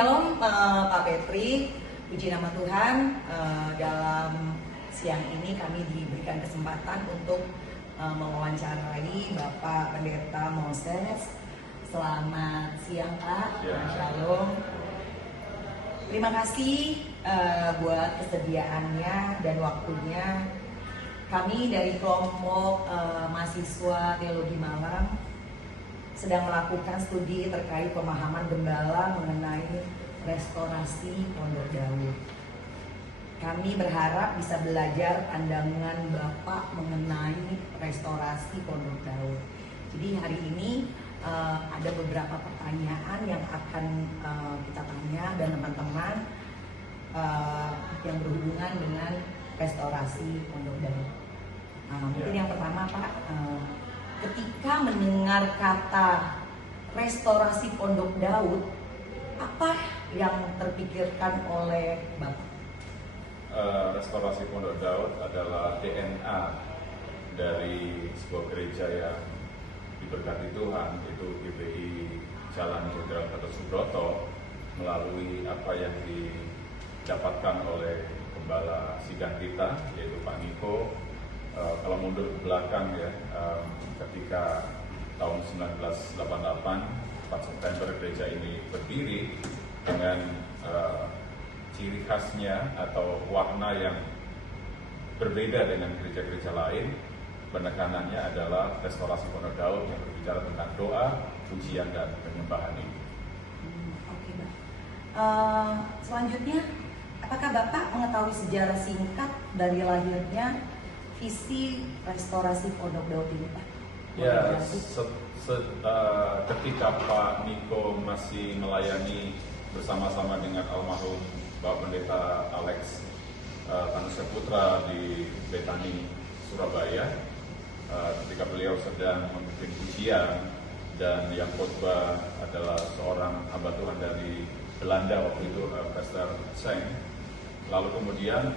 Shalom Pak Petri, puji nama Tuhan. Dalam siang ini kami diberikan kesempatan untuk mewawancarai Bapak Pendeta Moses. Selamat siang Pak, Shalom. Terima kasih buat kesediaannya dan waktunya. Kami dari kelompok mahasiswa Teologi Malang sedang melakukan studi terkait pemahaman gembala mengenai restorasi Pondok Daud. Kami berharap bisa belajar pandangan Bapak mengenai restorasi Pondok Daud. Jadi hari ini ada beberapa pertanyaan yang akan kita tanya dan teman-teman yang berhubungan dengan restorasi Pondok Daud. Mungkin yang pertama Pak, ketika mendengar kata restorasi Pondok Daud, apa yang terpikirkan oleh Bapak? Restorasi Pondok Daud adalah DNA dari sebuah gereja yang diberkati Tuhan, itu GBI Jalan Jenderal Gatot Subroto, melalui apa yang didapatkan oleh Gembala Sidang kita, yaitu Pak Niko. Kalau mundur ke belakang ya, ketika tahun 1988 4 September gereja ini berdiri dengan ciri khasnya atau warna yang berbeda dengan gereja-gereja lain. Penekanannya adalah restorasi Pondok Daud yang berbicara tentang doa, pujian dan penyembahan ini. Oke, Pak. Selanjutnya, apakah Bapak mengetahui sejarah singkat dari lahirnya visi restorasi Pondok Daud ini, Pak? Ya, ketika Pak Niko masih melayani bersama-sama dengan almarhum Bapak Pendeta Alex Tanusya Putra di Betani, Surabaya, ketika beliau sedang memimpin pujian dan yang khotbah adalah seorang hamba Tuhan dari Belanda waktu itu, Pastor Seng. Lalu kemudian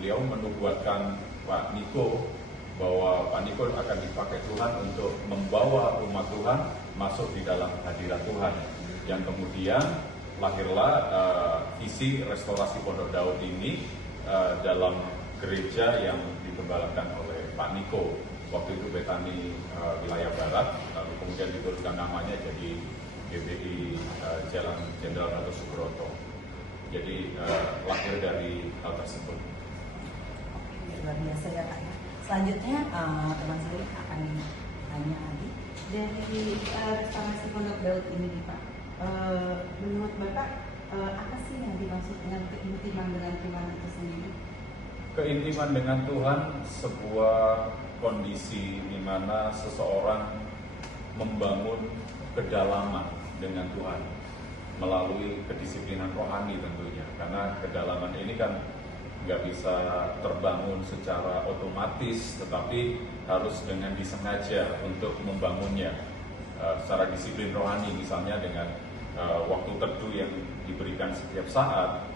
beliau menubuatkan Pak Niko bahwa Pak Niko akan dipakai Tuhan untuk membawa umat Tuhan masuk di dalam hadirat Tuhan. Yang kemudian lahirlah visi restorasi Pondok Daud ini dalam gereja yang digembalakan oleh Pak Niko. Waktu itu Betani wilayah Barat, lalu kemudian diturunkan namanya jadi GBI Jalan Jenderal Gatot Subroto. Jadi lahir dari hal tersebut. Luar biasa ya Pak. Selanjutnya teman saya akan tanya lagi dari restorasi Pondok Daud ini Pak. Menurut Bapak apa sih yang dimaksud dengan keintiman dengan Tuhan itu sendiri? Keintiman dengan Tuhan sebuah kondisi di mana seseorang membangun kedalaman dengan Tuhan melalui kedisiplinan rohani tentunya, karena kedalaman ini kan nggak bisa terbangun secara otomatis, tetapi harus dengan disengaja untuk membangunnya secara disiplin rohani, misalnya dengan waktu teduh yang diberikan setiap saat,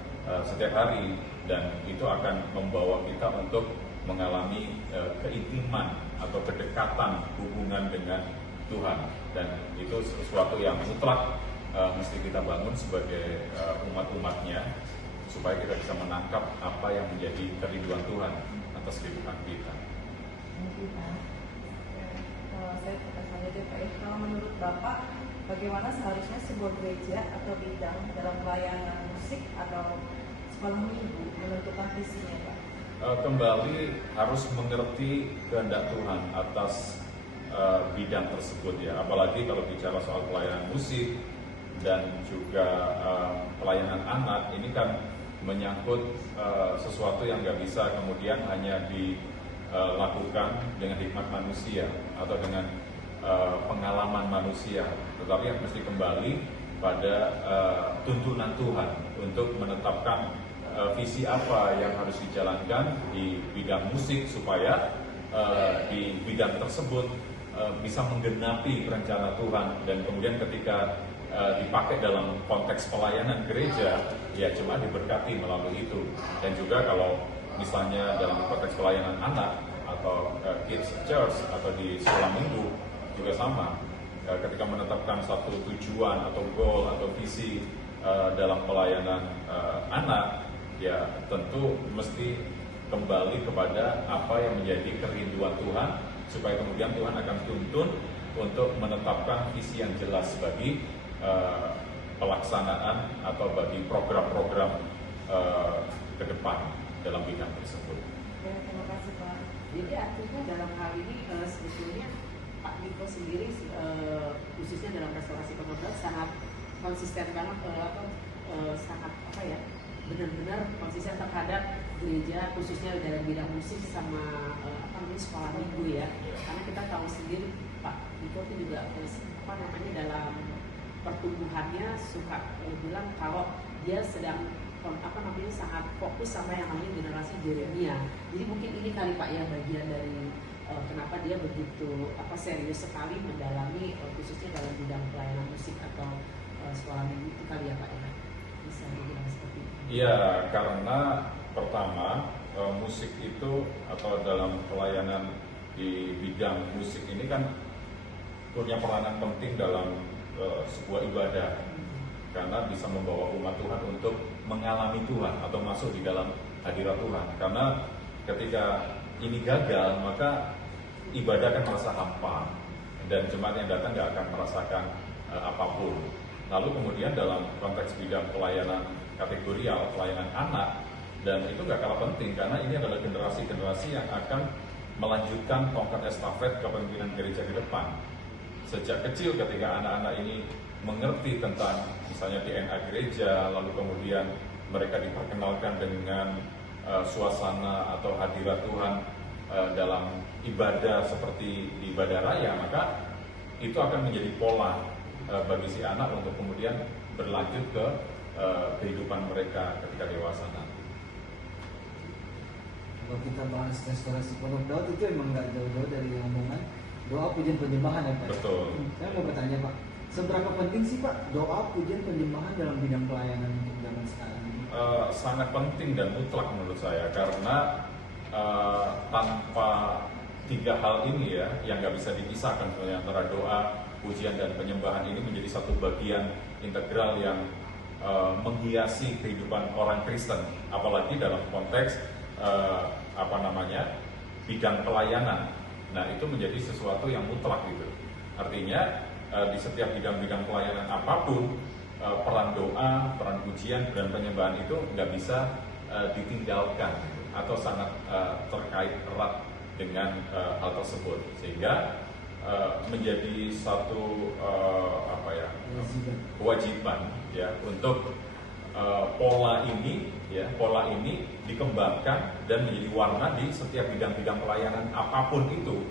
setiap hari, dan itu akan membawa kita untuk mengalami keintiman atau kedekatan hubungan dengan Tuhan, dan itu sesuatu yang mutlak mesti kita bangun sebagai umat-umatnya, supaya kita bisa menangkap apa yang menjadi kerinduan Tuhan atas kehidupan kita. Saya bertanya deh Pak, kalau menurut Bapak, bagaimana seharusnya sebuah gereja atau bidang dalam pelayanan musik atau sekolah minggu menentukan visinya Pak? Kembali harus mengerti kehendak Tuhan atas bidang tersebut ya, apalagi kalau bicara soal pelayanan musik dan juga pelayanan anak, ini kan menyangkut sesuatu yang nggak bisa kemudian hanya dilakukan dengan hikmat manusia atau dengan pengalaman manusia, tetapi yang mesti kembali pada tuntunan Tuhan untuk menetapkan visi apa yang harus dijalankan di bidang musik supaya di bidang tersebut bisa menggenapi rencana Tuhan, dan kemudian ketika dipakai dalam konteks pelayanan gereja, ya cuma diberkati melalui itu. Dan juga kalau misalnya dalam konteks pelayanan anak atau kids church atau di sekolah minggu juga sama. Ketika menetapkan satu tujuan atau goal atau visi dalam pelayanan anak, ya tentu mesti kembali kepada apa yang menjadi kerinduan Tuhan, supaya kemudian Tuhan akan tuntun untuk menetapkan visi yang jelas bagi pelaksanaan atau bagi program-program ke depan dalam bidang tersebut. Ya, terima kasih Pak. Jadi artinya dalam hal ini sebetulnya Pak Niko sendiri khususnya dalam restorasi pengobatan sangat konsisten banget sangat benar-benar konsisten terhadap gereja khususnya dalam bidang musik sama sekolah minggu ya. Karena kita tahu sendiri Pak Niko itu juga dalam pertumbuhannya suka bilang kalau dia sedang sangat fokus sama yang namanya generasi Jeremia. Jadi mungkin ini kali Pak ya bagian dari kenapa dia begitu serius sekali mendalami khususnya dalam bidang pelayanan musik atau sekolah minggu itu kali ya Pak ya. Bisa dibilang seperti itu. Iya, karena pertama musik itu atau dalam pelayanan di bidang musik ini kan punya peranan penting dalam sebuah ibadah, karena bisa membawa umat Tuhan untuk mengalami Tuhan atau masuk di dalam hadirat Tuhan. Karena ketika ini gagal, maka ibadah akan merasa hampa dan jemaat yang datang nggak akan merasakan apapun. Lalu kemudian dalam konteks bidang pelayanan kategorial, pelayanan anak, dan itu nggak kalah penting karena ini adalah generasi-generasi yang akan melanjutkan tongkat estafet kepemimpinan gereja ke depan. Sejak kecil ketika anak-anak ini mengerti tentang misalnya DNA gereja, lalu kemudian mereka diperkenalkan dengan suasana atau hadirat Tuhan dalam ibadah seperti di ibadah raya, maka itu akan menjadi pola bagi si anak untuk kemudian berlanjut ke kehidupan mereka ketika dewasa nanti. Kalau kita bahas restorasi Pondok Daud itu emang nggak jauh-jauh dari omongan doa pujian penyembahan ya Pak. Betul. Saya mau bertanya Pak, seberapa penting sih Pak doa pujian penyembahan dalam bidang pelayanan untuk zaman sekarang ini? Sangat penting dan mutlak menurut saya, karena tanpa tiga hal ini ya yang nggak bisa dipisahkan sebenarnya antara doa, pujian dan penyembahan ini menjadi satu bagian integral yang menghiasi kehidupan orang Kristen, apalagi dalam konteks bidang pelayanan. Nah itu menjadi sesuatu yang mutlak gitu. Artinya di setiap bidang-bidang pelayanan apapun, peran doa, peran pujian, dan penyembahan itu nggak bisa ditinggalkan gitu, atau sangat terkait erat dengan hal tersebut, sehingga menjadi satu kewajiban ya untuk pola ini dikembangkan dan menjadi warna di setiap bidang-bidang pelayanan apapun itu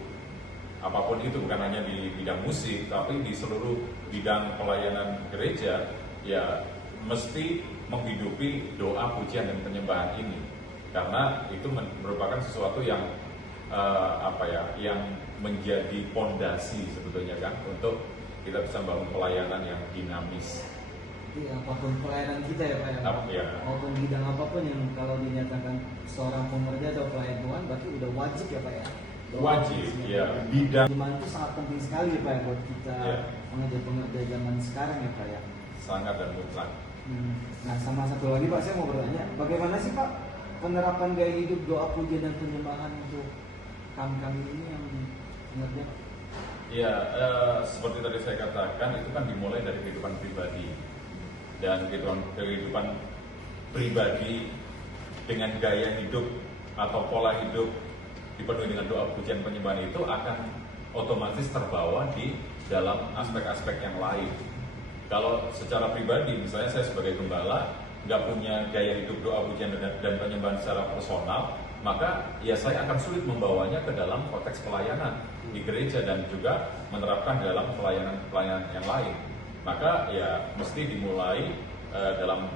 bukan hanya di bidang musik tapi di seluruh bidang pelayanan gereja, ya mesti menghidupi doa, pujian dan penyembahan ini, karena itu merupakan sesuatu yang yang menjadi pondasi sebetulnya kan untuk kita bisa membangun pelayanan yang dinamis. Jadi apapun pelayanan kita ya Pak ya, maupun bidang apapun yang kalau dinyatakan seorang pekerja atau pelayan Tuhan berarti udah wajib ya Pak ya. Wajib ya, bidang itu sangat penting sekali ya Pak ya buat kita pengerja zaman sekarang ya Pak ya. Sangat dan mutlak. Nah sama satu lagi Pak, saya mau bertanya, bagaimana sih Pak penerapan gaya hidup doa pujian dan penyembahan untuk kami ini yang pengerja? Ya, seperti tadi saya katakan, itu kan dimulai dari kehidupan pribadi. Dan kehidupan pribadi dengan gaya hidup atau pola hidup dipenuhi dengan doa, pujian, penyembahan itu akan otomatis terbawa di dalam aspek-aspek yang lain. Kalau secara pribadi, misalnya saya sebagai gembala nggak punya gaya hidup doa, pujian dan penyembahan secara personal, maka ya saya akan sulit membawanya ke dalam konteks pelayanan di gereja dan juga menerapkan dalam pelayanan yang lain. Maka ya mesti dimulai dalam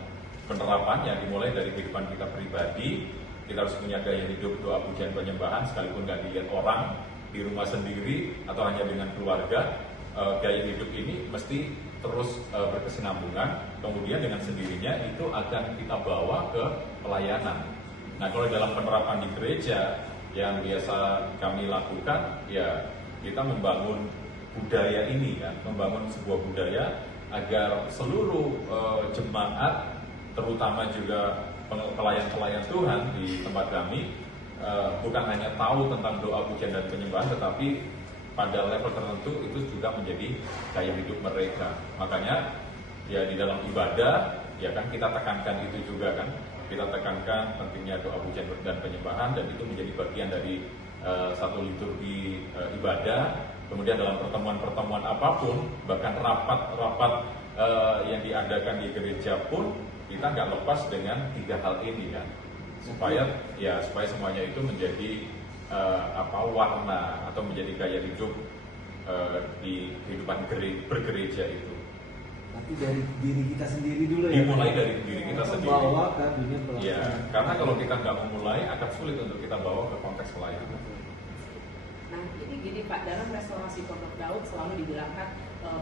penerapannya dimulai dari kehidupan kita pribadi. Kita harus punya gaya hidup doa, pujian, penyembahan sekalipun nggak dilihat orang di rumah sendiri atau hanya dengan keluarga. Gaya hidup ini mesti terus berkesinambungan, kemudian dengan sendirinya itu akan kita bawa ke pelayanan. Nah kalau dalam penerapan di gereja yang biasa kami lakukan, ya kita membangun budaya ini kan, membangun sebuah budaya agar seluruh jemaat, terutama juga pelayan-pelayan Tuhan di tempat kami, bukan hanya tahu tentang doa pujian dan penyembahan, tetapi pada level tertentu itu juga menjadi gaya hidup mereka. Makanya ya di dalam ibadah ya kan kita tekankan itu juga kan, kita tekankan pentingnya doa pujian dan penyembahan, dan itu menjadi bagian dari satu liturgi ibadah. Kemudian dalam pertemuan-pertemuan apapun, bahkan rapat-rapat yang diadakan di gereja pun, kita nggak lepas dengan 3 hal ini kan, supaya semuanya itu menjadi warna atau menjadi gaya hidup di kehidupan bergereja itu. Tapi dari diri kita sendiri dulu ya. Dimulai dari diri kita sendiri. Bawa ke dunia pelayanan. Ya, karena kalau kita nggak memulai, akan sulit untuk kita bawa ke konteks pelayanan. Nah, ini gini Pak, dalam restorasi Pondok Daud selalu dibilangkan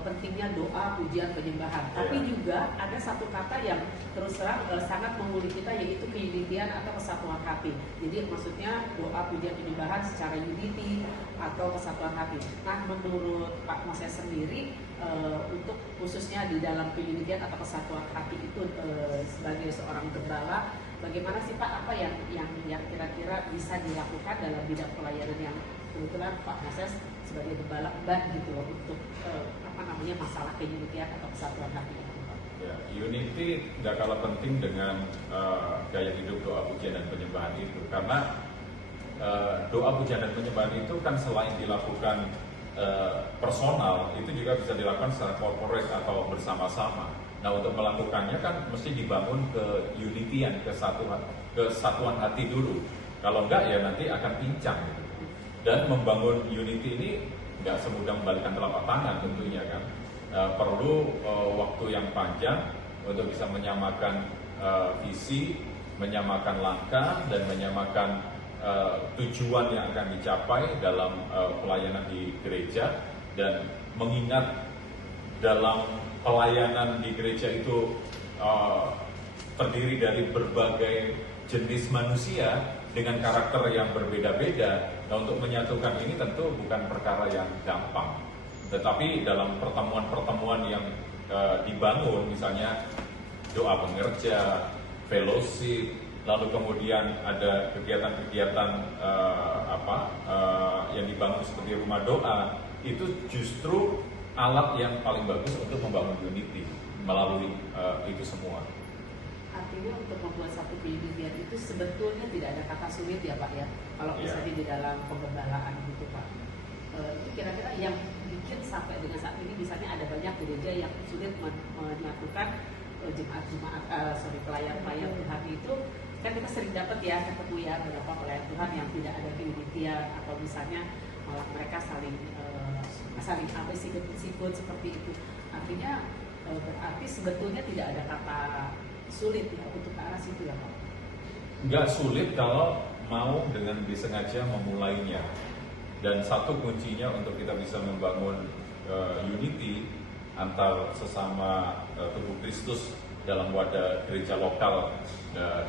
pentingnya doa, pujian, penyembahan. Tapi juga ada satu kata yang terus terang sangat mengulik kita, yaitu keunitian atau kesatuan hati. Jadi maksudnya doa, pujian, penyembahan secara unity atau kesatuan hati. Nah, menurut Pak Moses sendiri, untuk khususnya di dalam keunitian atau kesatuan hati itu sebagai seorang gembala, bagaimana sih Pak, apa yang kira-kira bisa dilakukan dalam bidang pelayanan yang kebetulan Pak Moses sebagai gembala gitu loh, untuk masalah keunitian atau kesatuan hati itu? Ya, unity nggak kalah penting dengan gaya hidup doa pujian dan penyembahan itu, karena doa pujian dan penyembahan itu kan selain dilakukan personal, itu juga bisa dilakukan secara corporate atau bersama-sama. Nah, untuk melakukannya kan mesti dibangun ke unityan, kesatuan hati dulu. Kalau enggak ya nanti akan pincang gitu. Dan membangun unity ini nggak semudah membalikkan telapak tangan tentunya kan. Perlu waktu yang panjang untuk bisa menyamakan visi, menyamakan langkah, dan menyamakan tujuan yang akan dicapai dalam pelayanan di gereja. Dan mengingat dalam pelayanan di gereja itu terdiri dari berbagai jenis manusia dengan karakter yang berbeda-beda. Nah, untuk menyatukan ini tentu bukan perkara yang gampang. Tetapi dalam pertemuan-pertemuan yang dibangun, misalnya doa pengerja, fellowship, lalu kemudian ada kegiatan-kegiatan yang dibangun seperti rumah doa, itu justru alat yang paling bagus untuk membangun unity melalui itu semua. Artinya untuk membuat satu keunitian itu sebetulnya tidak ada kata sulit ya Pak ya, kalau misalnya di dalam penggembalaan gitu Pak. Itu kira-kira yang bikin sampai dengan saat ini misalnya ada banyak gereja yang sulit menyatukan pelayan-pelayan Tuhan itu. Kan kita sering dapat ya ketemu ya beberapa pelayan Tuhan yang tidak ada keunitian, atau misalnya malah mereka saling sikut seperti itu. Artinya berarti sebetulnya tidak ada kata sulit ya untuk ke arah situ ya Pak. Nggak sulit kalau mau dengan disengaja memulainya. Dan satu kuncinya untuk kita bisa membangun unity antar sesama tubuh Kristus dalam wadah gereja lokal,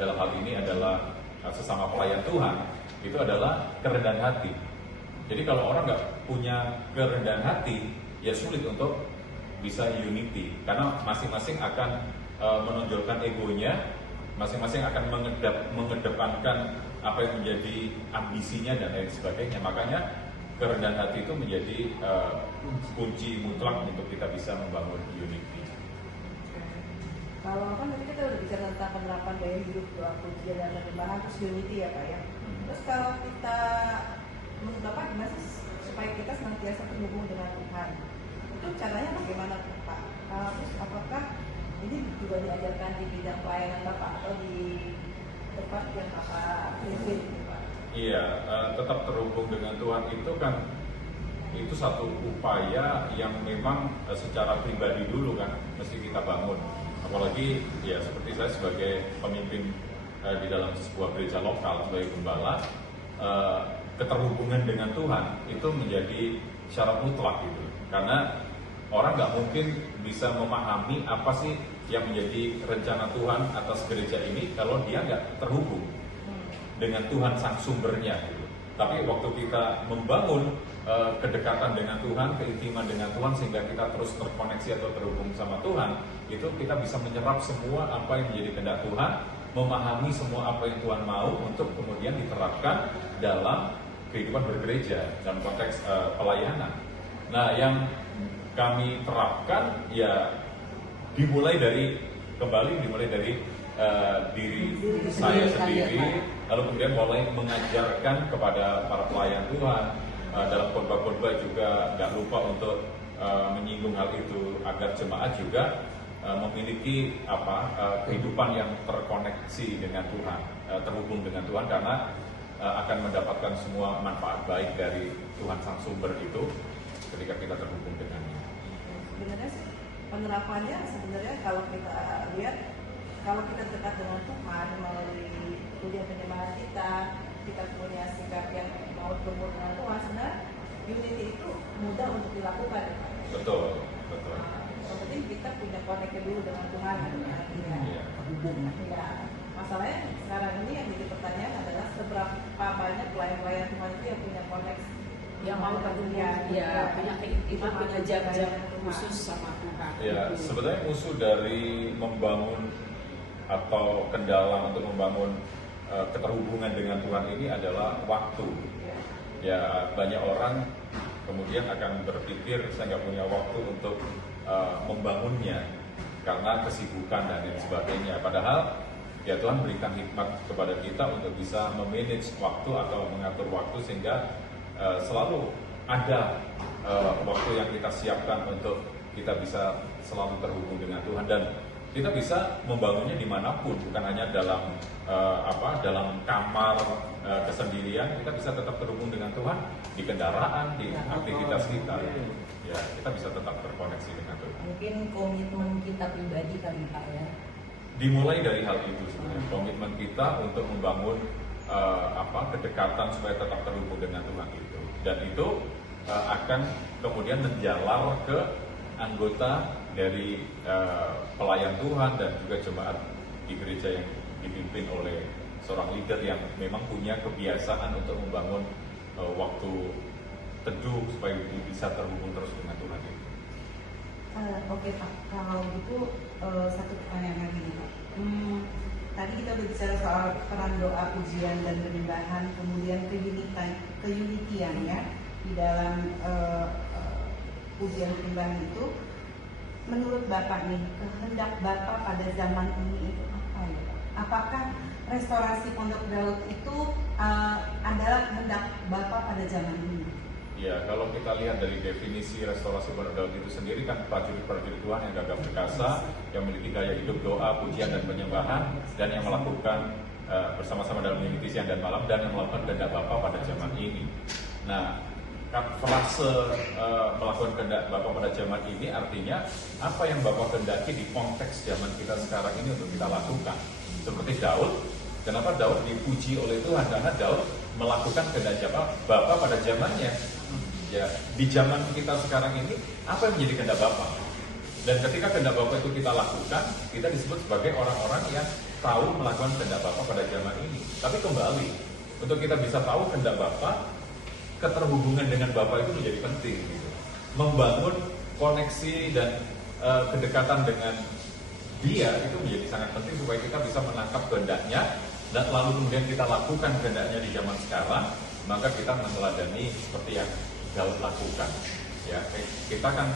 dalam hal ini adalah sesama pelayan Tuhan, itu adalah kerendahan hati. Jadi kalau orang nggak punya kerendahan hati, ya sulit untuk bisa unity, karena masing-masing akan menonjolkan egonya, masing-masing akan mengedepankan apa yang menjadi ambisinya dan lain sebagainya. Makanya kerendahan hati itu menjadi kunci mutlak untuk kita bisa membangun unity. Kalau kan tadi kita udah bicara tentang penerapan gaya hidup doa pujian dan penyembahan terus unity ya Pak ya. Terus kalau kita menurut Bapak gimana sih supaya kita senantiasa terhubung dengan Tuhan? Itu caranya bagaimana Pak? Terus apakah ini juga diajarkan di bidang pelayanan Bapak atau di tempat yang Bapak pimpin Pak? Iya, tetap terhubung dengan Tuhan itu kan itu satu upaya yang memang secara pribadi dulu kan mesti kita bangun. Apalagi ya seperti saya sebagai pemimpin di dalam sebuah gereja lokal sebagai gembala, keterhubungan dengan Tuhan itu menjadi syarat mutlak gitu. Karena orang nggak mungkin bisa memahami apa sih yang menjadi rencana Tuhan atas gereja ini kalau dia nggak terhubung dengan Tuhan sang sumbernya gitu. Tapi waktu kita membangun kedekatan dengan Tuhan, keintiman dengan Tuhan, sehingga kita terus terkoneksi atau terhubung sama Tuhan, itu kita bisa menyerap semua apa yang menjadi kehendak Tuhan, memahami semua apa yang Tuhan mau untuk kemudian diterapkan dalam kehidupan bergereja dalam konteks pelayanan. Nah, yang kami terapkan ya dimulai dari diri saya sendiri, lalu kemudian mulai mengajarkan kepada para pelayan Tuhan. Dalam khotbah-khotbah juga nggak lupa untuk menyinggung hal itu agar jemaat juga memiliki kehidupan yang terkoneksi dengan Tuhan, terhubung dengan Tuhan, karena akan mendapatkan semua manfaat baik dari Tuhan Sang Sumber itu ketika kita terhubung dengannya. Sebenarnya sih penerapannya sebenarnya kalau kita lihat, kalau kita dekat dengan Tuhan melalui ujian penyembahan kita punya sikap yang mau berhubung dengan Tuhan, sebenarnya unity itu mudah untuk dilakukan. Betul. Yang penting kita punya koneksi dulu dengan Tuhan. Ya. Masalahnya sekarang ini yang jadi pertanyaan adalah seberapa banyak pelayan-pelayan Tuhan itu yang punya koneksi, yang mau terhubung, ya punya keintiman, punya jam-jam khusus sama Tuhan. Ya, sebenarnya musuh dari membangun atau kendala untuk membangun keterhubungan dengan Tuhan ini adalah waktu. Ya, banyak orang kemudian akan berpikir saya nggak punya waktu untuk membangunnya karena kesibukan dan lain sebagainya. Padahal ya Tuhan berikan hikmat kepada kita untuk bisa memanage waktu atau mengatur waktu sehingga selalu ada waktu yang kita siapkan untuk kita bisa selalu terhubung dengan Tuhan, dan kita bisa membangunnya dimanapun, bukan hanya dalam dalam kamar kesendirian. Kita bisa tetap terhubung dengan Tuhan di kendaraan, di aktivitas kita. Ya, kita bisa tetap terkoneksi dengan Tuhan. Mungkin komitmen kita pribadi kali Pak ya. Dimulai dari hal itu sebenarnya, komitmen kita untuk membangun kedekatan supaya tetap terhubung dengan Tuhan itu, dan itu akan kemudian menjalar ke anggota dari pelayan Tuhan dan juga jemaat di gereja yang dipimpin oleh seorang leader yang memang punya kebiasaan untuk membangun waktu teduh supaya bisa terhubung terus dengan Tuhan itu. Oke Pak, kalau gitu satu pertanyaan lagi nih Pak. Tadi kita udah bicara soal peran doa, pujian dan penyembahan, kemudian keunitian ya di dalam pujian penyembahan itu. Menurut Bapak nih, kehendak Bapak pada zaman ini itu apa ya Pak? Apakah restorasi Pondok Daud itu adalah kehendak Bapak pada zaman ini? Ya, kalau kita lihat dari definisi restorasi Pondok Daud itu sendiri kan prajurit-prajurit Tuhan yang gagah perkasa, yang memiliki gaya hidup doa, pujian dan penyembahan, dan yang melakukan bersama-sama dalam unity siang dan malam, dan yang melakukan kehendak Bapa pada zaman ini. Nah, frase melakukan kehendak Bapa pada zaman ini artinya apa yang Bapa kehendaki di konteks zaman kita sekarang ini untuk kita lakukan. Seperti Daud, kenapa Daud dipuji oleh Tuhan? Karena Daud melakukan kehendak Bapa pada zamannya. Ya, di zaman kita sekarang ini apa yang menjadi kehendak Bapa? Dan ketika kehendak Bapa itu kita lakukan, kita disebut sebagai orang-orang yang tahu melakukan kehendak Bapa pada zaman ini. Tapi kembali, untuk kita bisa tahu kehendak Bapa, keterhubungan dengan Bapa itu menjadi penting. Gitu. Membangun koneksi dan kedekatan dengan Dia itu menjadi sangat penting supaya kita bisa menangkap kehendaknya, dan lalu kemudian kita lakukan kehendaknya di zaman sekarang. Maka kita meneladani seperti yang Daud lakukan. Ya, kita kan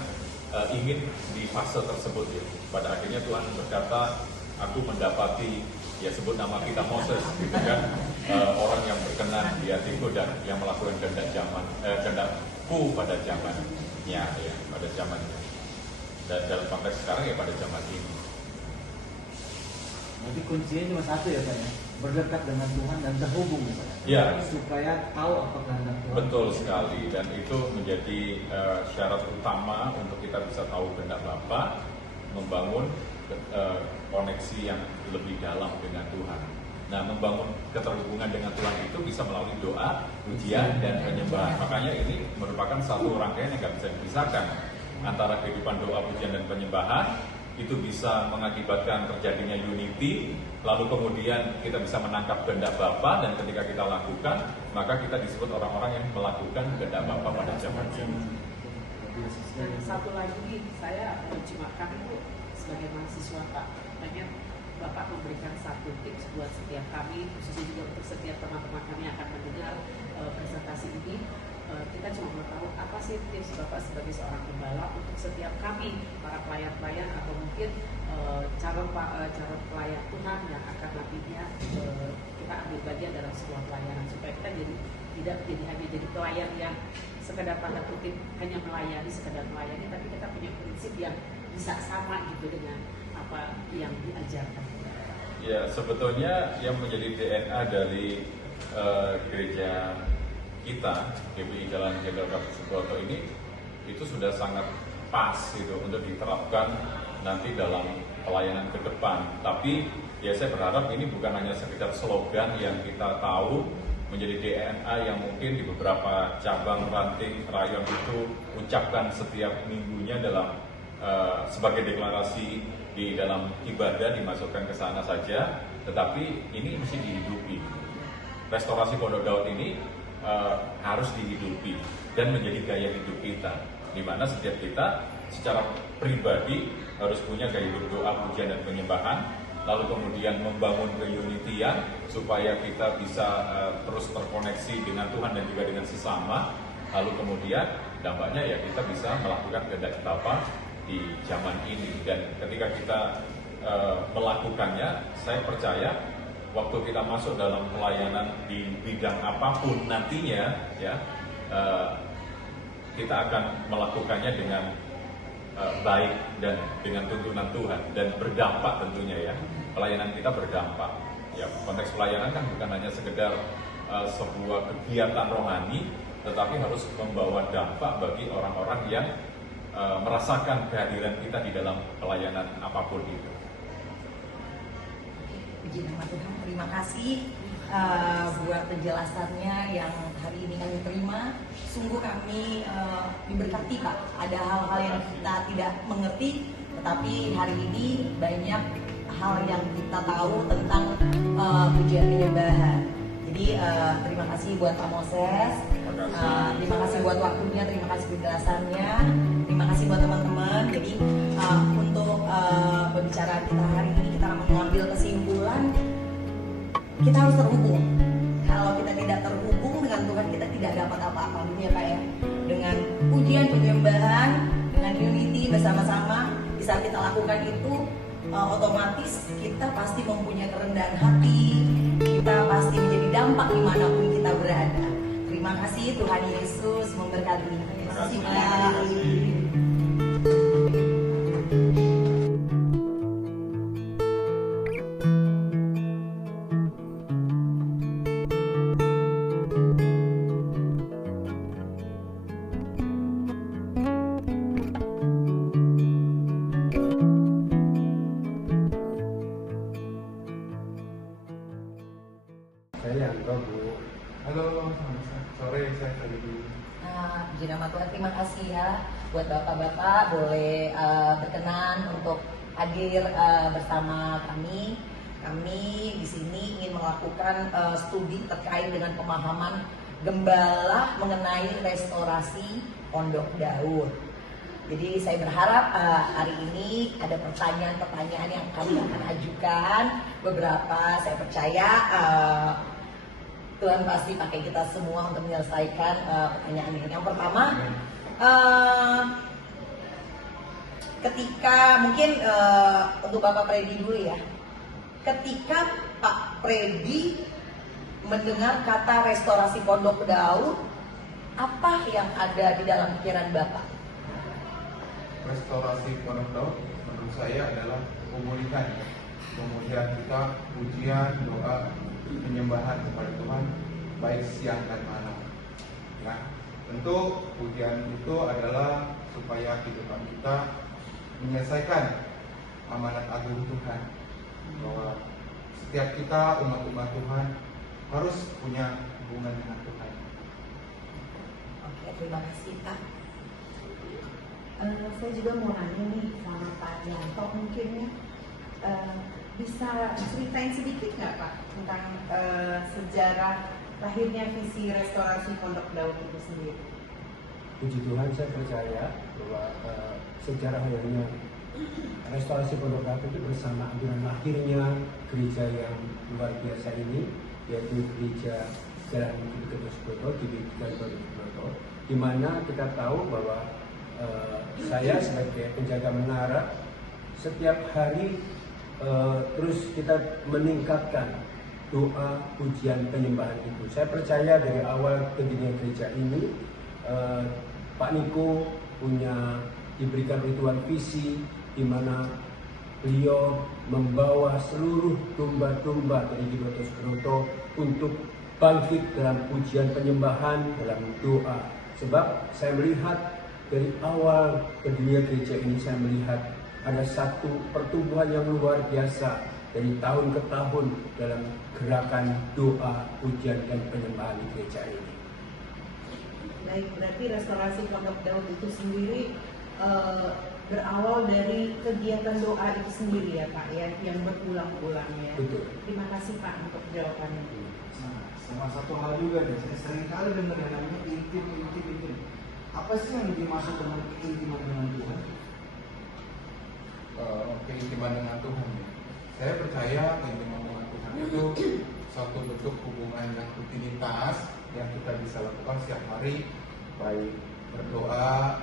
ingin di fase tersebut ya. Pada akhirnya Tuhan berkata, aku mendapati, ya sebut nama kita Moses, gitu kan, orang yang berkenan di hatiku dan yang melakukan kehendakku pada zamannya, ya pada zamannya. Dan dalam konteks sekarang ya pada zaman ini. Nanti kuncinya cuma satu ya Pak ya, berdekat dengan Tuhan dan terhubung misalnya. Ya. Supaya tahu apa kehendak Tuhan. Betul sekali, dan itu menjadi syarat utama untuk kita bisa tahu kehendak Bapa, membangun koneksi yang lebih dalam dengan Tuhan. Nah, membangun keterhubungan dengan Tuhan itu bisa melalui doa, pujian, dan penyembahan. Makanya ini merupakan satu rangkaian yang nggak bisa dipisahkan antara kehidupan doa, pujian, dan penyembahan itu bisa mengakibatkan terjadinya unity, lalu kemudian kita bisa menangkap kehendak Bapa, dan ketika kita lakukan, maka kita disebut orang-orang yang melakukan kehendak Bapa pada zaman ini. Dan satu lagi, saya cuma kami itu sebagai mahasiswa Pak, pengen Bapak memberikan satu tips buat setiap kami, khususnya juga untuk setiap teman-teman kami yang akan mendengar presentasi ini. Kita cuma mau tahu apa sih tips Bapak sebagai seorang gembala untuk setiap kami, para pelayan-pelayan atau mungkin calon pelayan Tuhan yang akan nantinya kita ambil bagian dalam sebuah pelayanan, supaya kita tidak hanya jadi pelayan yang sekedar tanda kutip hanya melayani, sekedar melayani, tapi kita punya prinsip yang bisa sama gitu dengan apa yang diajarkan. Ya, sebetulnya yang menjadi DNA dari gereja kita, GBI Jalan Jenderal Gatot Subroto ini, itu sudah sangat pas gitu untuk diterapkan nanti dalam pelayanan ke depan. Tapi ya saya berharap ini bukan hanya sekedar slogan yang kita tahu, menjadi DNA yang mungkin di beberapa cabang, ranting, rayon itu ucapkan setiap minggunya dalam sebagai deklarasi di dalam ibadah, dimasukkan ke sana saja, tetapi ini mesti dihidupi. Restorasi Pondok Daud ini harus dihidupi dan menjadi gaya hidup kita, di mana setiap kita secara pribadi harus punya gaya hidup doa, pujian, dan penyembahan, lalu kemudian membangun keunitian supaya kita bisa terus terkoneksi dengan Tuhan dan juga dengan sesama, lalu kemudian dampaknya ya kita bisa melakukan kehendak Bapa di zaman ini. Dan ketika kita melakukannya, saya percaya waktu kita masuk dalam pelayanan di bidang apapun nantinya, ya kita akan melakukannya dengan baik dan dengan tuntunan Tuhan, dan berdampak tentunya ya. Pelayanan kita berdampak. Ya, konteks pelayanan kan bukan hanya sekedar sebuah kegiatan rohani, tetapi harus membawa dampak bagi orang-orang yang merasakan kehadiran kita di dalam pelayanan apapun itu. Puji nama Tuhan, terima kasih buat penjelasannya yang hari ini kami terima. Sungguh kami diberkati Pak. Ada hal-hal yang kita tidak mengerti, tetapi hari ini banyak hal yang kita tahu tentang pujian penyembahan. Jadi terima kasih buat Pak Moses, terima kasih buat waktunya, terima kasih penjelasannya, terima kasih buat teman-teman. Jadi untuk pembicaraan kita hari ini, kita akan mengambil kesimpulan, kita harus terhubung. Kalau kita tidak terhubung dengan Tuhan, kita tidak dapat apa-apa, ya Pak ya. Dengan pujian penyembahan, dengan unity bersama-sama, bisa kita lakukan itu, otomatis kita pasti mempunyai kerendahan hati, kita pasti menjadi dampak dimanapun kita berada. Terima kasih, Tuhan Yesus memberkati. Terima kasih Pak. Saya Yanto, Bu. Halo, selamat sore, saya Freddy. Puji nama Tuhan, terima kasih ya buat bapak-bapak boleh berkenan untuk hadir bersama kami. Kami di sini ingin melakukan studi terkait dengan pemahaman gembala mengenai restorasi Pondok Daud. Jadi saya berharap hari ini ada pertanyaan-pertanyaan yang kami akan ajukan. Beberapa saya percaya Tuhan pasti pakai kita semua untuk menyelesaikan pertanyaan ini. Yang pertama, ketika mungkin untuk Bapak Freddy dulu ya, ketika Pak Freddy mendengar kata restorasi Pondok Daud, apa yang ada di dalam pikiran Bapak? Restorasi Pondok Daud menurut saya adalah pemulihan. Kemudian kita pujian, doa, penyembahan kepada Tuhan baik siang dan malam. Ya, tentu pujian itu adalah supaya kehidupan kita menyelesaikan amanat agung Tuhan, bahwa setiap kita umat-umat Tuhan harus punya hubungan dengan Tuhan. Oke, terima kasih Pak. Saya juga mau nanya nih sama Pak Yanto, mungkin akhirnya. Bisa ceritain sedikit nggak Pak tentang sejarah lahirnya visi restorasi Pondok Daud itu sendiri? Puji Tuhan, saya percaya bahwa sejarah lahirnya restorasi Pondok Daud itu bersamaan dengan lahirnya gereja yang luar biasa ini, yaitu gereja Jalan Ketosbroto di Ketosbroto, di mana kita tahu bahwa saya sebagai penjaga menara setiap hari terus kita meningkatkan doa, pujian, penyembahan itu. Saya percaya dari awal berdirinya gereja ini, Pak Niko diberikan ritual visi di mana beliau membawa seluruh domba-domba dari Ketosbroto untuk bangkit dalam pujian penyembahan, dalam doa. Sebab saya melihat dari awal berdirinya gereja ini, saya melihat ada satu pertumbuhan yang luar biasa dari tahun ke tahun dalam gerakan doa, pujian, dan penyembahan di gereja ini. Baik, berarti restorasi Pondok Daud itu sendiri berawal dari kegiatan doa itu sendiri ya Pak, ya, yang berulang-ulang ya. Betul. Terima kasih Pak untuk jawabannya. Nah, sama satu hal juga nih, saya sering kali dengar yang namanya intim. Apa sih yang dimaksud dengan keintiman dengan Tuhan? Keintiman dengan Tuhan. Saya percaya keintiman dengan Tuhan itu suatu bentuk hubungan yang rutinitas yang kita bisa lakukan setiap hari, baik berdoa,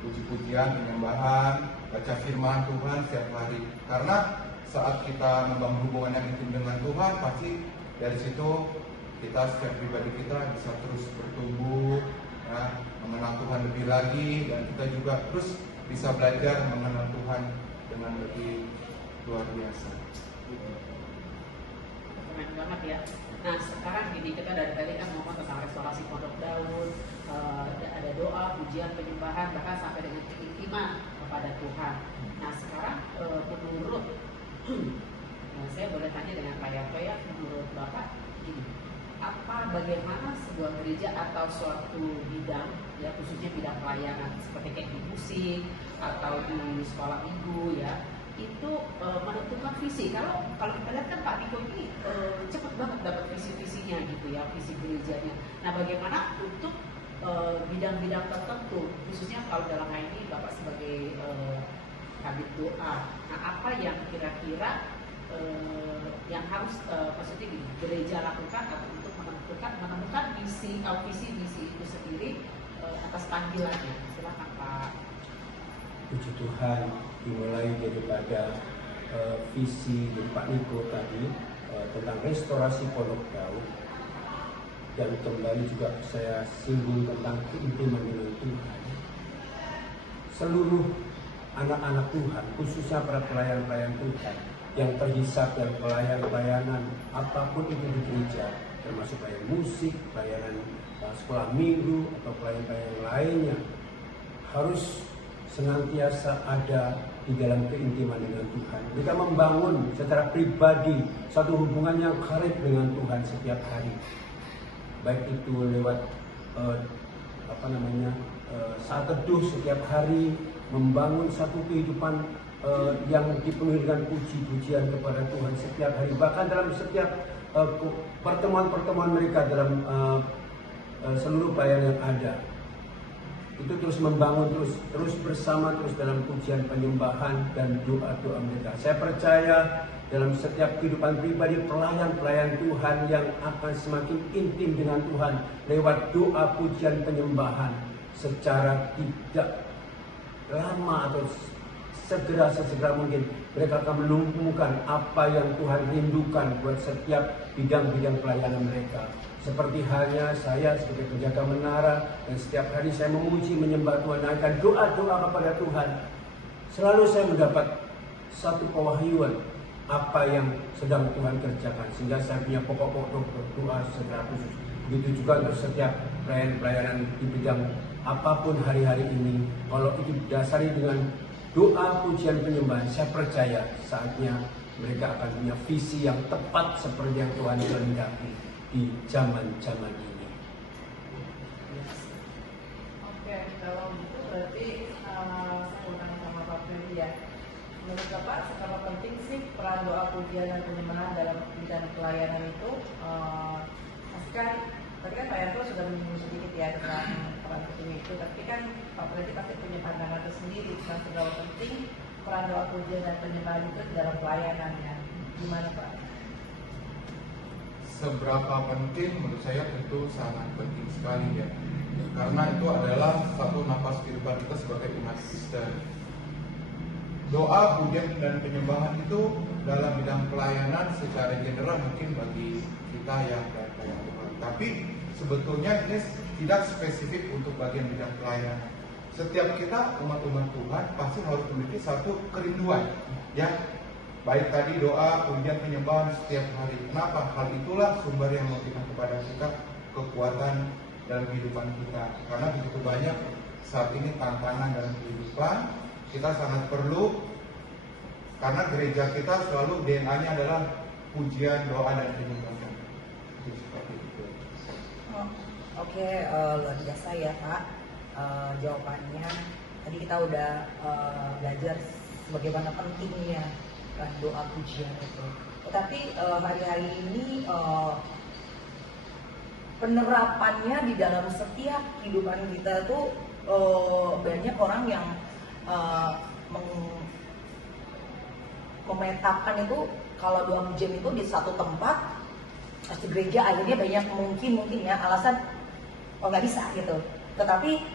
puji-pujian, penyembahan, baca firman Tuhan setiap hari. Karena saat kita membangun hubungan yang intim dengan Tuhan, pasti dari situ kita setiap pribadi kita bisa terus bertumbuh, ya, mengenal Tuhan lebih lagi, dan kita juga terus bisa belajar mengenal Tuhan dengan lebih luar biasa. Keren banget ya. Nah sekarang gini, kita dari tadi kan ngomong tentang restorasi Pondok Daud, ada doa, pujian, penyembahan, bahkan sampai dengan keintiman kepada Tuhan. Nah sekarang menurut saya boleh tanya dengan Pak Yanto ya, menurut Bapak gini, bagaimana sebuah gereja atau suatu bidang, ya khususnya bidang pelayanan seperti kayak di musik atau di sekolah minggu ya, itu menentukan visi. Kalau kita lihat kan Pak Niko ini cepat banget dapat visi-visinya gitu ya, visi gerejanya. Nah bagaimana untuk bidang-bidang tertentu, khususnya kalau dalam hal ini Bapak sebagai kabit doa, nah apa yang kira-kira yang harus maksudnya gini, gereja lakukan atau untuk menemukan visi itu sendiri atas panggilannya. Silakan Pak. Puji Tuhan, dimulai daripada visi dari Pak Niko tadi tentang restorasi Pondok Daud, dan kembali juga saya singgung tentang keintiman dengan Tuhan. Seluruh anak-anak Tuhan, khususnya para pelayan-pelayan Tuhan yang terhisap dan pelayanan apapun itu di gereja, termasuk pelayanan musik, pelayanan sekolah minggu atau pelayanan lainnya, harus senantiasa ada di dalam keintiman dengan Tuhan. Kita membangun secara pribadi satu hubungan yang karib dengan Tuhan setiap hari, baik itu lewat saat teduh setiap hari, membangun satu kehidupan yang dipenuhi dengan puji-pujian kepada Tuhan setiap hari, bahkan dalam setiap pertemuan-pertemuan mereka dalam seluruh pelayanan yang ada. Itu terus membangun, terus bersama, terus dalam pujian, penyembahan, dan doa-doa mereka. Saya percaya dalam setiap kehidupan pribadi pelayan-pelayan Tuhan yang akan semakin intim dengan Tuhan lewat doa, pujian, penyembahan, secara tidak lama atau sesegera mungkin mereka akan menemukan apa yang Tuhan rindukan buat setiap bidang-bidang pelayanan mereka. Seperti halnya saya sebagai penjaga menara, dan setiap hari saya memuji, menyembah Tuhan, naikkan doa-doa kepada Tuhan. Selalu saya mendapat satu pewahyuan apa yang sedang Tuhan kerjakan, sehingga saya punya pokok-pokok doa secara khusus. Begitu juga untuk setiap pelayanan di bidang apapun hari-hari ini, kalau itu didasari dengan doa, pujian, penyembahan, saya percaya saatnya mereka akan punya visi yang tepat seperti yang Tuhan kehendaki di zaman-zaman ini. Oke, kalau gitu berarti saya ulang sama Pak Freddy ya. menurut Bapak seberapa penting sih peran doa pujian dan penyembahan dalam bidang pelayanan itu? Kan tadi kan Pak Yanto sudah menyinggung sedikit ya tentang peran penting itu, tapi kan Pak Predi pasti punya pandangan tersendiri tentang seberapa penting peran doa pujian dan penyembahan itu dalam pelayanannya. Gimana Pak? Seberapa penting menurut saya tentu sangat penting sekali ya, karena itu adalah satu nafas kehidupan kita sebagai umat Kristen. Doa, pujian, dan penyembahan itu dalam bidang pelayanan secara general mungkin bagi kita yang kayak Tuhan. Tapi sebetulnya ini tidak spesifik untuk bagian bidang pelayanan. Setiap kita umat-umat Tuhan pasti harus memiliki satu kerinduan, ya. Baik tadi doa, pujian, penyembahan setiap hari. Kenapa? Hal itulah sumber yang memberikan kepada kita kekuatan dalam kehidupan kita. Karena begitu banyak saat ini tantangan dalam kehidupan. Kita sangat perlu, karena gereja kita selalu DNA-nya adalah pujian, doa, dan penyembahan. Seperti itu. Oke, luar biasa ya Pak jawabannya. Tadi kita udah belajar bagaimana pentingnya kan doa pujian itu. Tetapi hari-hari ini penerapannya di dalam setiap kehidupan kita tuh banyak orang yang memetakan itu kalau doa pujian itu di satu tempat pasti gereja, akhirnya banyak mungkin ya alasan nggak bisa gitu. Tetapi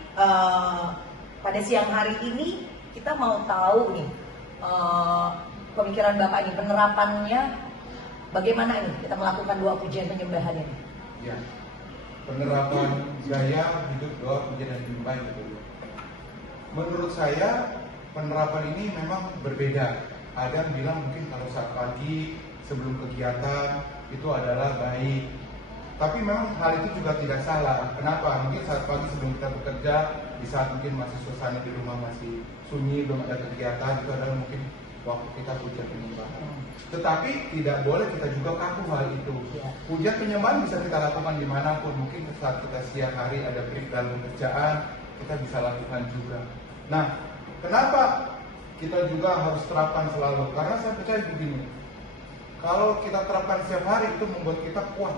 pada siang hari ini kita mau tahu nih pemikiran Bapak ini, penerapannya bagaimana ini kita melakukan doa pujian penyembahan ini? Ya, penerapan gaya hidup doa pujian dan penyembahan itu. Menurut saya penerapan ini memang berbeda. Ada yang bilang mungkin kalau saat pagi sebelum kegiatan itu adalah baik. Tapi memang hal itu juga tidak salah. Kenapa? Mungkin saat pagi sebelum kita bekerja, di saat mungkin masih suasana di rumah masih sunyi, belum ada kegiatan, itu adalah mungkin waktu kita pujian penyembahan. Tetapi tidak boleh kita juga kaku hal itu. Pujian penyembahan bisa kita lakukan dimanapun. Mungkin saat kita siang hari ada break dalam pekerjaan, kita bisa lakukan juga. Nah, kenapa kita juga harus terapkan selalu? Karena saya percaya begini, kalau kita terapkan setiap hari itu membuat kita kuat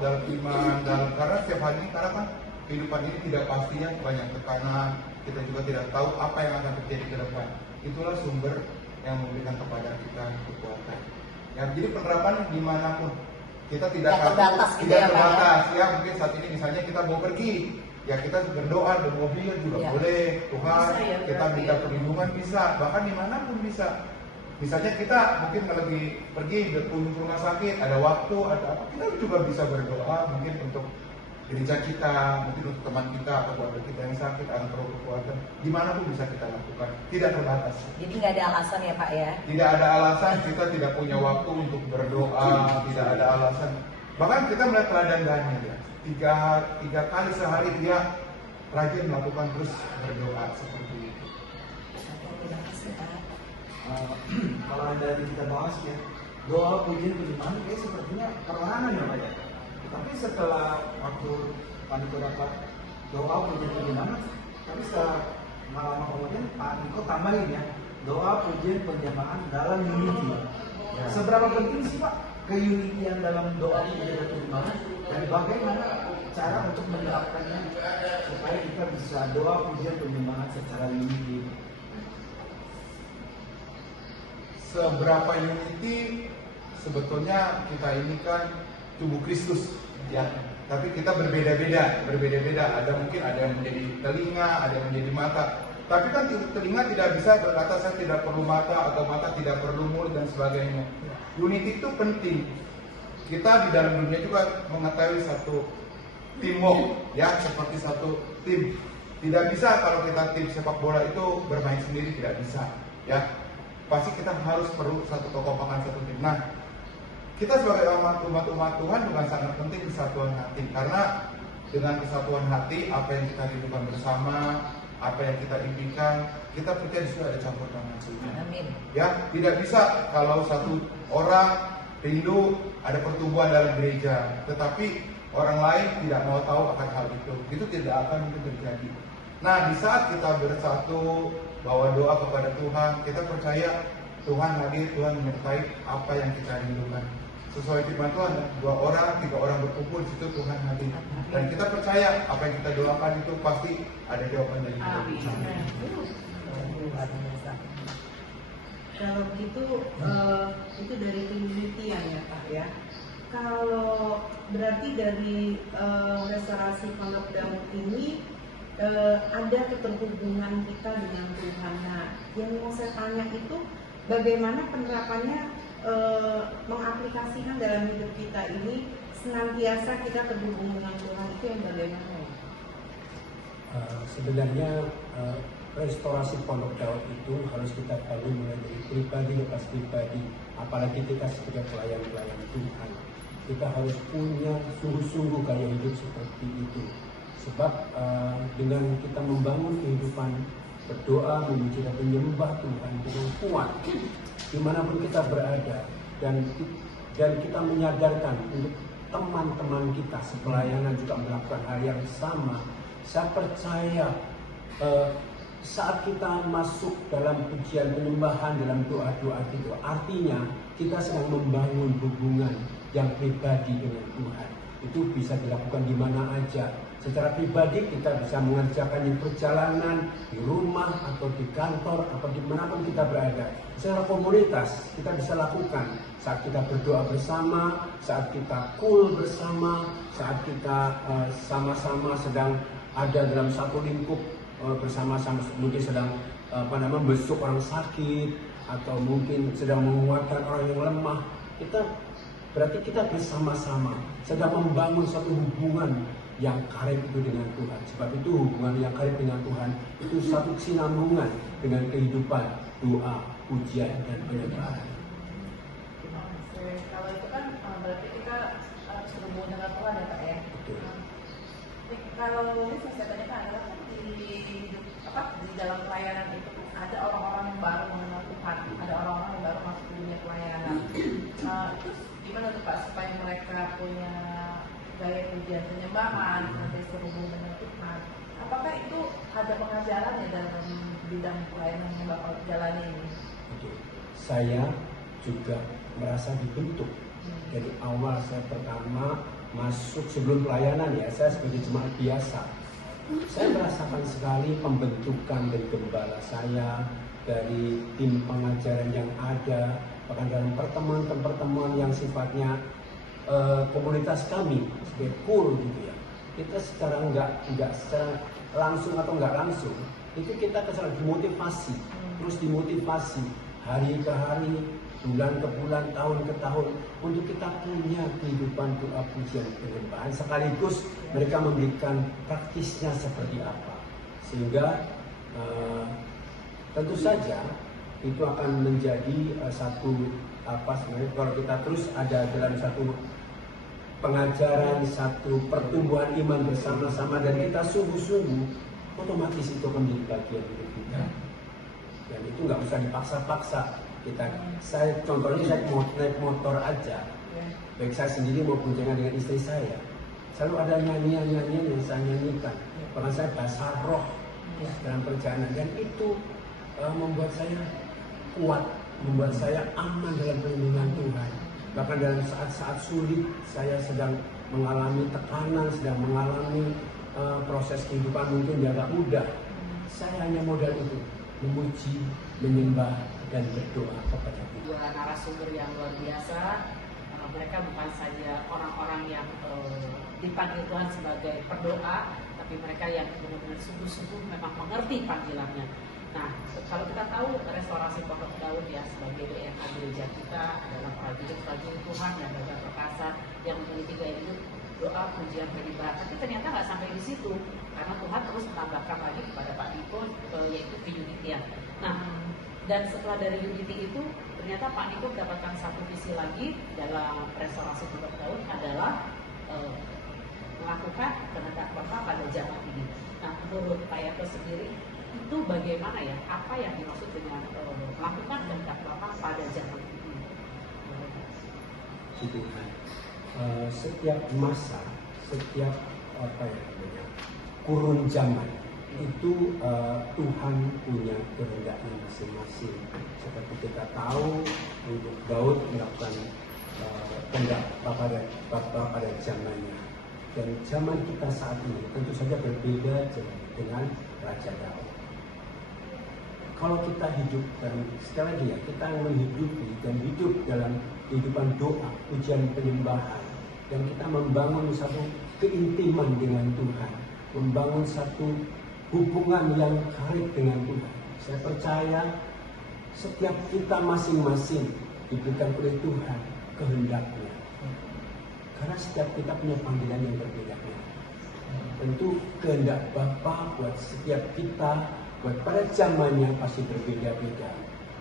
dalam iman, karena setiap hari ini, karena kan kehidupan ini tidak pasti ya, banyak tekanan, kita juga tidak tahu apa yang akan terjadi ke depan. Itulah sumber yang memberikan kepada kita kekuatan. Ya, jadi penerapan dimanapun kita tidak terbatas. Ya, mungkin saat ini misalnya kita mau pergi, ya kita berdoa di mobil juga boleh. Tuhan, bisa, ya, kita minta perlindungan bisa, bahkan dimanapun bisa. Misalnya kita mungkin lagi pergi berkunjung ke rumah sakit, ada waktu, ada apa, kita juga bisa berdoa mungkin untuk gereja kita, mungkin untuk teman kita atau keluarga kita yang sakit, atau perlu kekuatan, dimanapun bisa kita lakukan, tidak terbatas. Jadi nggak ada alasan ya Pak ya? Tidak ada alasan kita tidak punya waktu untuk berdoa, tidak ada alasan. Bahkan kita melihat teladan Daniel ya, tiga kali sehari dia rajin melakukan terus berdoa seperti itu. Kalau dari kita bahas ya, doa pujian penyembahan kayak sepertinya perlahanan ya Pak ya. Tapi setelah waktu Niko dapat doa pujian penyembahan, tapi setelah lama kemudian Pak Niko tambahin ya, doa pujian penyembahan dalam unity. Ya. Seberapa penting sih Pak keunitian dalam doa pujian dan penyembahan, dan bagaimana cara untuk menerapkannya supaya kita bisa doa pujian penyembahan secara unity? Seberapa unity, sebetulnya kita ini kan tubuh Kristus ya, tapi kita berbeda-beda. Ada mungkin ada yang menjadi telinga, ada yang menjadi mata. Tapi kan telinga tidak bisa berkata saya tidak perlu mata, atau mata tidak perlu mulut dan sebagainya. Unity itu penting. Kita di dalam dunia juga mengetahui satu teamwork ya, seperti satu tim. Tidak bisa kalau kita tim sepak bola itu bermain sendiri, tidak bisa ya. Pasti kita harus perlu satu kekompakan, satu tim. Nah, kita sebagai umat Tuhan juga sangat penting kesatuan hati, karena dengan kesatuan hati apa yang kita rindukan bersama, apa yang kita impikan, kita percaya sudah ada campur tangan Tuhan. Amin. Ya, tidak bisa kalau satu orang rindu ada pertumbuhan dalam gereja, tetapi orang lain tidak mau tahu akan hal itu tidak akan mungkin terjadi. Nah, di saat kita bersatu bawa doa kepada Tuhan. Kita percaya Tuhan hadir, Tuhan menyertai apa yang kita rindukan. Sesuai firman Tuhan, 2 orang, 3 orang berkumpul, di situ Tuhan hadir. Dan kita percaya apa yang kita doakan itu pasti ada jawaban dari Tuhan. Luar biasa. Kalau gitu itu dari penelitian ya Pak ya. Kalau berarti dari restorasi Pondok Daud ini ada keterhubungan kita dengan Tuhan. Nah, yang mau saya tanya itu bagaimana penerapannya mengaplikasikan dalam hidup kita ini senantiasa kita terhubung dengan Tuhan, itu yang bagaimana ya? Sebenarnya restorasi Pondok Daud itu harus kita bangun mulai dari pribadi lepas pribadi, apalagi kita sebagai pelayan-pelayan Tuhan. Kita harus punya sungguh-sungguh gaya hidup seperti itu. Sebab dengan kita membangun kehidupan berdoa, memuji dan menyembah Tuhan dengan kuat, dimanapun kita berada, dan kita menyadarkan untuk teman-teman kita sepelayanan juga melakukan hal yang sama. Saya percaya saat kita masuk dalam pujian penyembahan, dalam doa-doa itu, artinya kita sedang membangun hubungan yang pribadi dengan Tuhan. Itu bisa dilakukan di mana aja. Secara pribadi kita bisa mengerjakan di perjalanan, di rumah, atau di kantor, atau dimanapun kita berada. Secara komunitas kita bisa lakukan saat kita berdoa bersama, saat kita bersama, saat kita sama-sama sedang ada dalam satu lingkup bersama-sama, mungkin sedang membesuk orang sakit, atau mungkin sedang menguatkan orang yang lemah. Berarti kita bersama-sama sedang membangun satu hubungan yang karib itu dengan Tuhan. Sebab itu hubungan yang karib dengan Tuhan itu satu kesinambungan dengan kehidupan doa, pujian, dan penyembahan. Kalau itu kan berarti kita harus berhubung dengan Tuhan ya Pak ya. Betul. Kalau ini saya tanyakan adalah kan di dalam pelayanan itu ada orang-orang yang baru mengenal Tuhan, ada orang-orang yang baru masuk ke dunia pelayanan. Terus gimana tuh Pak supaya mereka punya gaya pujian penyembahan, nanti berhubung dengan Tuhan? Apakah itu ada pengajaran ya dalam bidang pelayanan yang Bapak jalani ini? Oke. Saya juga merasa dibentuk dari awal saya pertama masuk sebelum pelayanan ya, saya sebagai jemaat biasa. Saya merasakan sekali pembentukan dari gembala saya, dari tim pengajaran yang ada, bahkan dalam pertemuan-pertemuan yang sifatnya komunitas kami sebagai gitu ya. Kita secara enggak secara langsung atau enggak langsung, itu kita kesal dimotivasi, terus dimotivasi hari ke hari, bulan ke bulan, tahun ke tahun, untuk kita punya kehidupan doa pujian penyembahan, sekaligus mereka memberikan praktisnya seperti apa, sehingga tentu saja itu akan menjadi satu sebenarnya kalau kita terus ada dalam satu pengajaran, satu pertumbuhan iman bersama-sama, dan kita sungguh-sungguh, otomatis itu akan menjadi bagian hidup kita. Dan itu nggak bisa dipaksa-paksa. Contohnya saya naik motor aja, baik saya sendiri maupun dengan istri saya, selalu ada nyanyian-nyanyian yang saya nyanyikan, bahkan saya bahasa roh dalam perjalanan, dan itu membuat saya kuat, membuat saya aman dalam perlindungan Tuhan. Bahkan dalam saat-saat sulit, saya sedang mengalami tekanan, sedang mengalami proses kehidupan mungkin yang agak mudah, saya hanya modal itu, memuji, menyembah, dan berdoa kepada Tuhan. Dua narasumber yang luar biasa, mereka bukan saja orang-orang yang dipanggil Tuhan sebagai pendoa, tapi mereka yang benar-benar sungguh-sungguh memang mengerti panggilannya. Nah, kalau kita tahu restorasi Pondok Daud ya sebagai DNA gereja kita adalah prajurit-prajurit Tuhan yang gagah perkasa, yang memiliki gaya hidup doa, pujian, penyembahan. Tapi ternyata nggak sampai di situ, karena Tuhan terus menambahkan lagi kepada Pak Niko, yaitu keunitian. Nah, dan setelah dari unity itu, ternyata Pak Niko mendapatkan satu visi lagi dalam restorasi Pondok Daud adalah melakukan kehendak Bapa pada zaman ini. Nah, menurut Pak Yato sendiri, itu bagaimana ya? Apa yang dimaksud dengan melakukan kehendak Bapa pada zaman ini? Gitu kan. Setiap masa, setiap kurun zaman itu Tuhan punya kehendaknya masing-masing. Seperti kita tahu untuk Daud melakukan kehendak Bapa pada zamannya. Dan zaman kita saat ini tentu saja berbeda dengan Raja Daud. Kalau kita hidup, dan sekali lagi ya, kita menghidupi dan hidup dalam kehidupan doa, pujian penyembahan, dan kita membangun satu keintiman dengan Tuhan, membangun satu hubungan yang karib dengan Tuhan. Saya percaya setiap kita masing-masing diberikan oleh Tuhan kehendaknya. Karena setiap kita punya panggilan yang berbeda-beda. Tentu kehendak Bapa buat setiap kita, buat pada zamannya pasti berbeda-beda.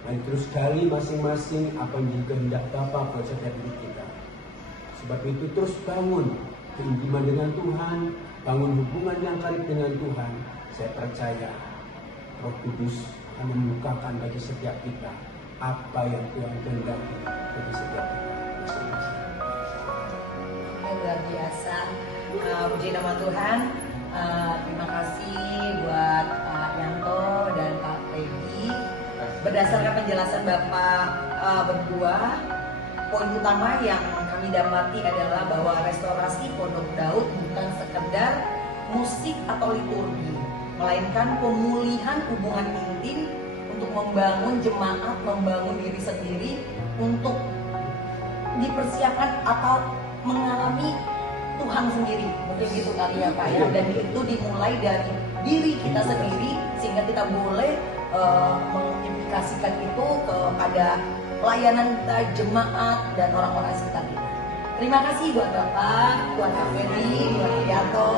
Mari terus gali masing-masing apa yang menjadi kehendak Bapa buat setiap hidup kita. Sebab itu terus bangun keintiman dengan Tuhan, bangun hubungan yang karib dengan Tuhan. Saya percaya Roh Kudus akan membukakan bagi setiap kita apa yang Tuhan kehendaki bagi setiap kita masing-masing. Luar biasa, puji nama Tuhan. Terima kasih buat Pak Yanto dan Pak Peggy. Berdasarkan penjelasan Bapak berdua, poin utama yang kami dapati adalah bahwa restorasi Pondok Daud bukan sekedar musik atau liturgi, melainkan pemulihan hubungan intim untuk membangun jemaat, membangun diri sendiri untuk dipersiapkan atau mengalami Tuhan sendiri, mungkin gitu kali ya Pak ya. Dan itu dimulai dari diri kita sendiri sehingga kita boleh mengimplikasikan itu kepada pelayanan kita, jemaat dan orang-orang sekitar kita. Terima kasih buat Bapak, buat Kak Ferry, buat Yanto.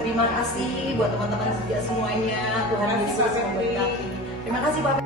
Terima kasih buat teman-teman semuanya. Tuhan Yesus memberkati. Terima kasih Bapak.